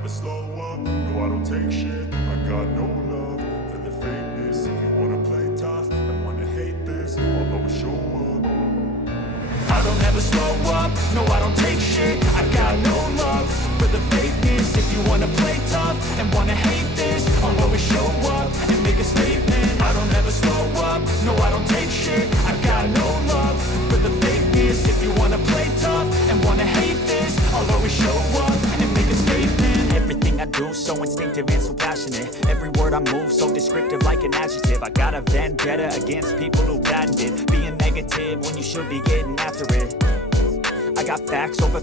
never slow up, no I don't take shit. I got no love for the fakeness. If you wanna play tough and wanna hate this, I'll always show up. I don't ever slow up, no I don't take shit. I got no love for the fakeness. If you wanna play tough and wanna hate this, I'll always show up and make a statement. I don't ever slow up, no I don't take shit. I got no love for the fakeness. If you wanna play tough and wanna hate this, I'll always show up and make a statement. Everything I do so instinctive and so passionate. Every word I move so descriptive like an adjective. I got a vendetta against people who patented being negative when you should be getting after it. I got facts over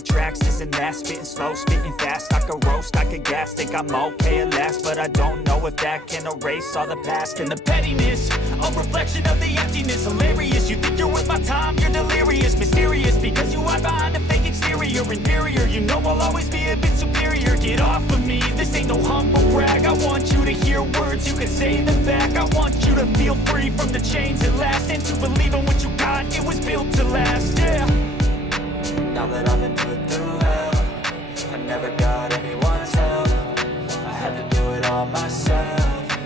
tracks, this and that. Spitting slow, spitting fast, I could roast, I could gas. Think I'm okay at last, but I don't know if that can erase all the past. And the pettiness, a reflection of the emptiness. Hilarious, you think you're worth my time, you're delirious. Mysterious, because you hide behind a fake exterior. Inferior, you know I'll always be a bit superior. Get off of me, this ain't no humble brag. I want you to hear words, you can say them back. I want you to feel free from the chains at last, and to believe in what you got, it was built to last, yeah. Now that I've been put through hell, I never got anyone's help. I had to do it all myself.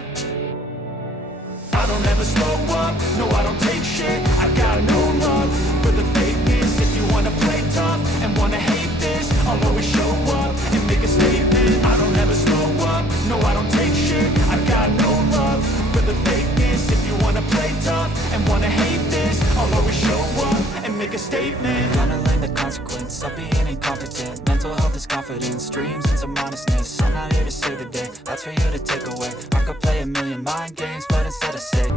I don't ever slow up, no I don't take shit. I got no love for the fakeness. If you wanna play tough and wanna hate this, I'll always show up and make a statement. I don't ever slow up, no I don't take shit. I got no love for the fakeness. If you wanna play tough and wanna hate this, I'll always show up and make a statement. Gonna learn the consequence of being incompetent. Mental health is confidence, dreams and some honestness. I'm not here to save the day, that's for you to take away. I could play a million mind games, but instead I say